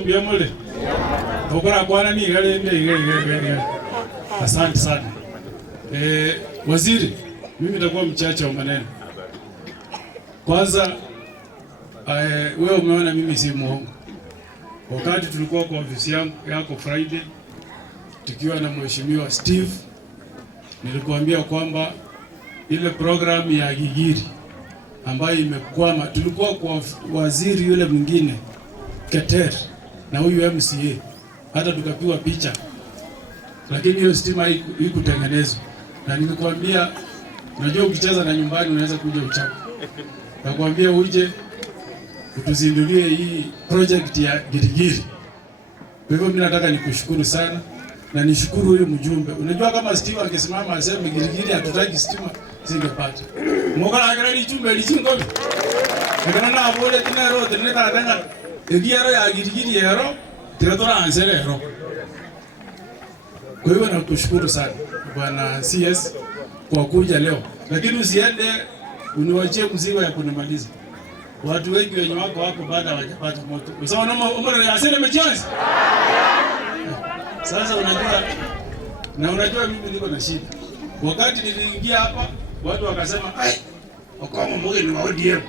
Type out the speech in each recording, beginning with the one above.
mbia mole. Ukora kwana ni gale. Asante sana. Waziri, mimi nitakuwa mchache wa maneno. Kwanza wewe umeona mimi si muongo. Wakati tulikuwa kwa ofisi yako Friday tukiwa na Mheshimiwa Steve, nilikuambia kwamba ile program ya Gigiri ambayo imekwama, tulikuwa kwa waziri yule mwingine Keter na huyu MCA, hata tukapiwa picha, lakini hiyo stima haikutengenezwa. Na nilikwambia, unajua ukicheza na nyumbani unaweza kuja uchafu. Nakwambia uje utuzindulie hii project ya Girigiri. Kwa hivyo mimi nataka nikushukuru sana na nishukuru huyu mjumbe. Unajua kama Steve angesimama aseme Girigiri hatutaki stima, singepata. Mokala agari chumbe lichingobi. Kana na bole tinero tineta tanga. Egiaro ya Girigiri yero, tiratora ansere yero. Kwa hivyo nakushukuru sana Bwana CS kwa kuja leo. Lakini usiende uniwachie mzigo ya kunimaliza. Watu wengi wenye wako baada hawajapata moto. Usawa na umri ya asili mechance. Sasa unajua mimi niko na shida. Wakati niliingia hapa watu wakasema Okomo Mboge ni wa ODM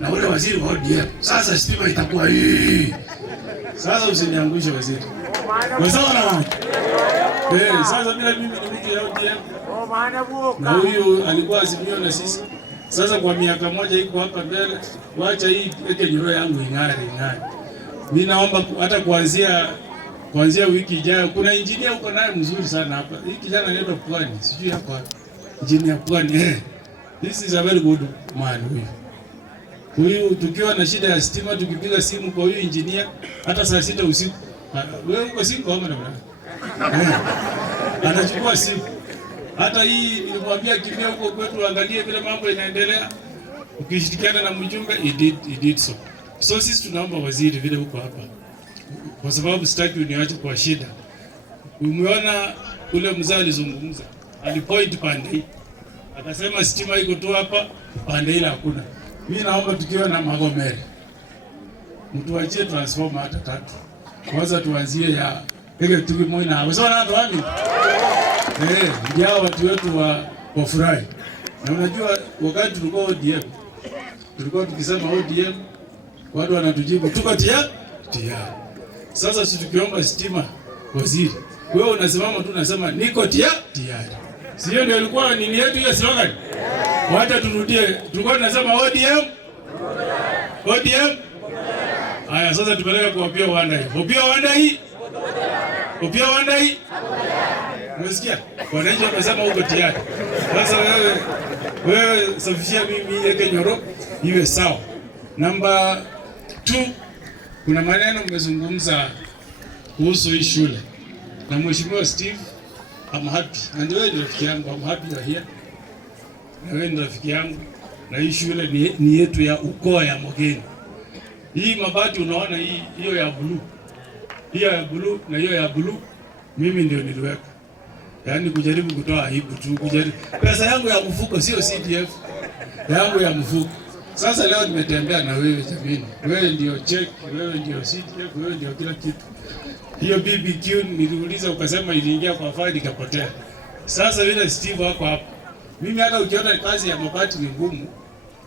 na ule waziri wa ODM. Sasa stima itakuwa hii. Sasa usiniangushe waziri. Usawa na watu. Sasa bila mimi ni mtu ya ODM. Na huyu alikuwa Azimio na sisi. Sasa kwa miaka moja iko hapa mbele, wacha hii peke nyoro yangu ing'are. Mimi naomba hata kuanzia wiki ijayo kuna engineer uko naye mzuri sana hapa. Hii kijana anaitwa Pwani, sijui yako hapa. Engineer Pwani. This is a very good man huyu. Huyu tukiwa na shida ya stima tukipiga simu kwa huyu engineer hata saa 6 usiku. Wewe uko siku ama namna? Anachukua simu. Hata hii nilimwambia kimya huko kwetu angalie vile mambo inaendelea. Ukishirikiana na mjumbe he did so. So sisi tunaomba waziri vile huko hapa. Kwa sababu sitaki uniache kwa shida. Umeona ule mzee alizungumza. Alipoint pande hii. Akasema stima iko tu hapa, pande ile hakuna. Mimi naomba tukiwa na Magomere. Mtuachie transformer hata 3. Kwanza tuanzie ya ile tuki moja na wewe na watu ndio watu wetu wa furahi. Na unajua wakati tulikuwa ODM, tulikuwa tukisema ODM, watu wanatujibu tuko tayari. Sasa sisi tukiomba stima waziri, wewe unasimama tu unasema niko tayari. Sio ndio ilikuwa nini yetu hiyo slogan? Wacha turudie. Tulikuwa tunasema ODM. Haya sasa tupeleke kwa Opiyo Wandayi. Umesikia? Wananchi wamesema uko tayari. Sasa wewe safishia mimi ile Kenyoro iwe sawa. Namba 2, kuna maneno mmezungumza kuhusu hii shule. Na Mheshimiwa Steve, I'm happy. And wewe ndio rafiki yangu, I'm happy you're here. Na wewe ndio rafiki yangu. Na hii shule ni yetu ya ukoo ya Mogeni. Hii mabati unaona hiyo ya blue. Hiyo ya blue na hiyo ya blue mimi ndio niliweka. Yaani kujaribu kutoa aibu tu, kujaribu. Pesa yangu ya mfuko sio CDF. Yangu ya mfuko. Sasa leo nimetembea na wewe jamini. Wewe ndio check, wewe ndio CDF, wewe ndio kila kitu. Hiyo BBQ niliuliza ukasema iliingia kwa faili ikapotea. Sasa vile Steve wako hapa. Mimi hata ukiona kazi ya mabati ni ngumu,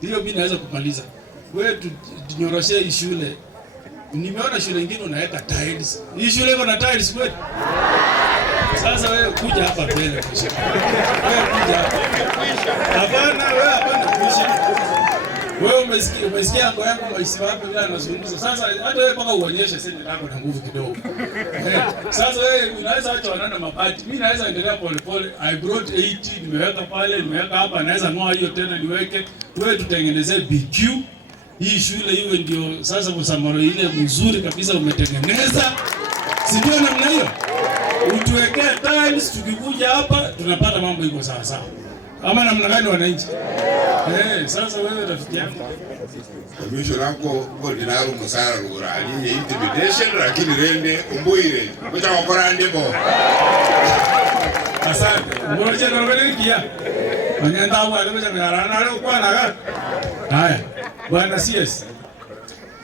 hiyo mimi naweza kumaliza. Wewe tunyoroshee hii shule. Nimeona shule nyingine unaweka tiles. Hii shule iko na tiles kweli? Sasa wewe kuja hapa mbele kisha. Wewe kuja hapa. Hapana kuisha. Wewe umesikia ngo yangu maisha wapi bila anazungumza. Sasa hata wewe mpaka uonyeshe sema yako na nguvu kidogo. Sasa wewe unaweza acha wanana mabati. Mimi naweza endelea pole pole. I brought 80 nimeweka pale, nimeweka hapa, naweza ngoa hiyo tena niweke. Wewe tutengenezee BQ. Hii shule iwe ndio sasa Busamoro ile mzuri kabisa umetengeneza. Si ndio namna hiyo? Utuwekee tiles tukikuja hapa tunapata mambo iko sawa sawa. Ama namna gani wananchi? Sasa wewe rafiki yangu. Mwisho lako ordinary musara rurali intimidation lakini rende umbuire. Kucha wakora ndebo. Asante. Ngoja ngorogere kia. Wanyanda hapo alikuja ngarana leo kwa naga. Haya. Bwana CS.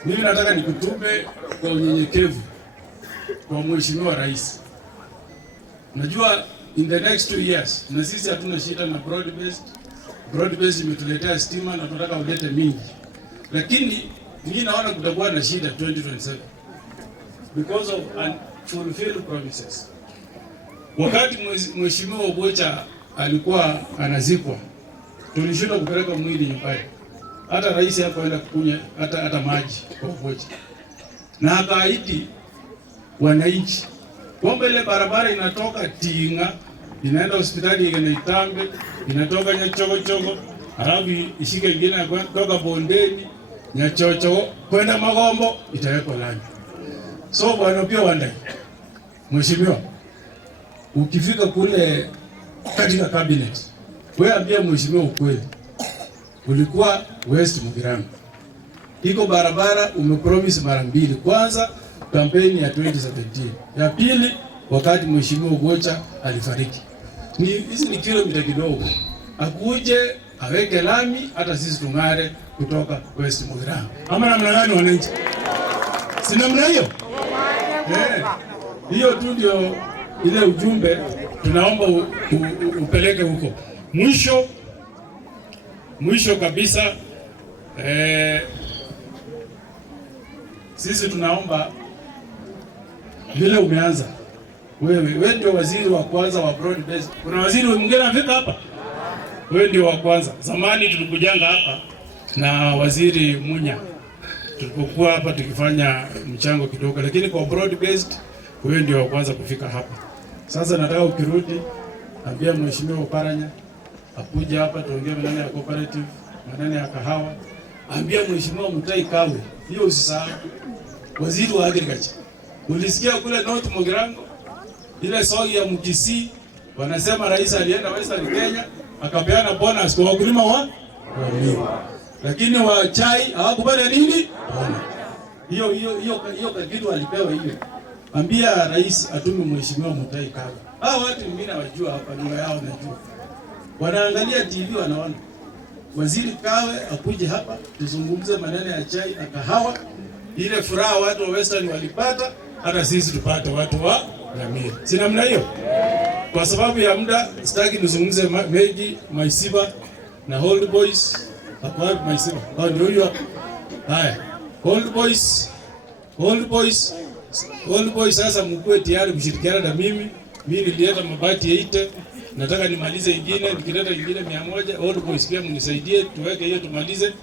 Mimi nataka nikutume kwa unyenyekevu. kwa mheshimiwa rais. Najua in the next 2 years na sisi hatuna shida na broad based. Broad based imetuletea stima na tunataka ulete mingi. Lakini mimi naona kutakuwa na shida 2027 because of unfulfilled promises. Wakati mheshimiwa Obocha alikuwa anazikwa, tulishindwa kupeleka mwili nyumbani. Hata rais hakuenda kukunya hata maji kwa Obocha. Na akaahidi wananchi kwamba ile barabara inatoka Tinga inaenda hospitali ya Itambe, inatoka Nyachogochogo, halafu ishike ingine kutoka Bondeni, Nyachocho kwenda Magombo itawekwa lami. So bwana pia Wandai, mheshimiwa, ukifika kule katika cabinet, wewe ambia mheshimiwa ukweli. Ulikuwa West Mugirango. Iko barabara umepromise mara mbili. Kwanza kampeni ya 2017. Ya pili wakati mheshimiwa Obocha alifariki. Hizi ni kilomita kidogo. Akuje aweke lami hata sisi tung'are kutoka West Mugirango. Ama namna gani wananchi? Si namna hiyo? Hiyo tu ndio ile ujumbe tunaomba upeleke huko. Mwisho kabisa sisi tunaomba vile umeanza wewe ndio waziri wa kwanza wa broad based. Kuna waziri mwingine anafika hapa? Wewe ndio wa kwanza. Zamani tulikujanga hapa na waziri Munya, tulipokuwa hapa tukifanya mchango kidogo, lakini kwa broad based wewe ndio wa kwanza kufika hapa. Sasa nataka ukirudi ambia mheshimiwa Oparanya akuje hapa tuongee maneno ya cooperative, maneno ya kahawa. Ambia mheshimiwa Mutahi Kagwe, hiyo usisahau. Waziri wa agriculture. Ulisikia kule North Mugirango ile sogi ya Mkisii wanasema rais alienda Western Kenya akapeana bonus kwa wakulima wa miwa. Lakini wa chai hawakupata nini? Hiyo kitu alipewa hiyo. Ambia rais atume mheshimiwa Mutahi Kagwe. Hao watu mimi wajua hapa ni wao najua. Wanaangalia TV wanaona. Waziri Kagwe akuje hapa tuzungumze maneno ya chai na kahawa. Ile furaha watu wa Western walipata, hata sisi tupate watu wa Nyamira. Si namna hiyo? Kwa sababu ya muda sitaki nizungumze mengi. Maisiba na Old Boys. Hapo Maisiba. Ndio hiyo. Haya. Old Boys sasa mkue tayari kushirikiana na mimi. Mimi nilileta mabati 8. Nataka nimalize ingine, nikileta ingine 100. Old Boys pia mnisaidie tuweke hiyo tumalize.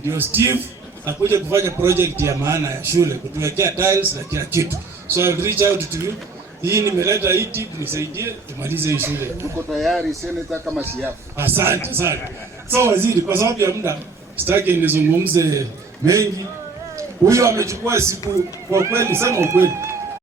Ndio Steve akuje kufanya project ya maana ya shule, kutuwekea tiles na kila kitu. So I'll reach out to you. Hii nimeleta iti nisaidie tumalize hii shule. Tuko tayari senator kama siafu. Asante sana. So waziri, kwa sababu ya muda sitaki nizungumze mengi. Huyo amechukua siku, kwa kweli sema ukweli.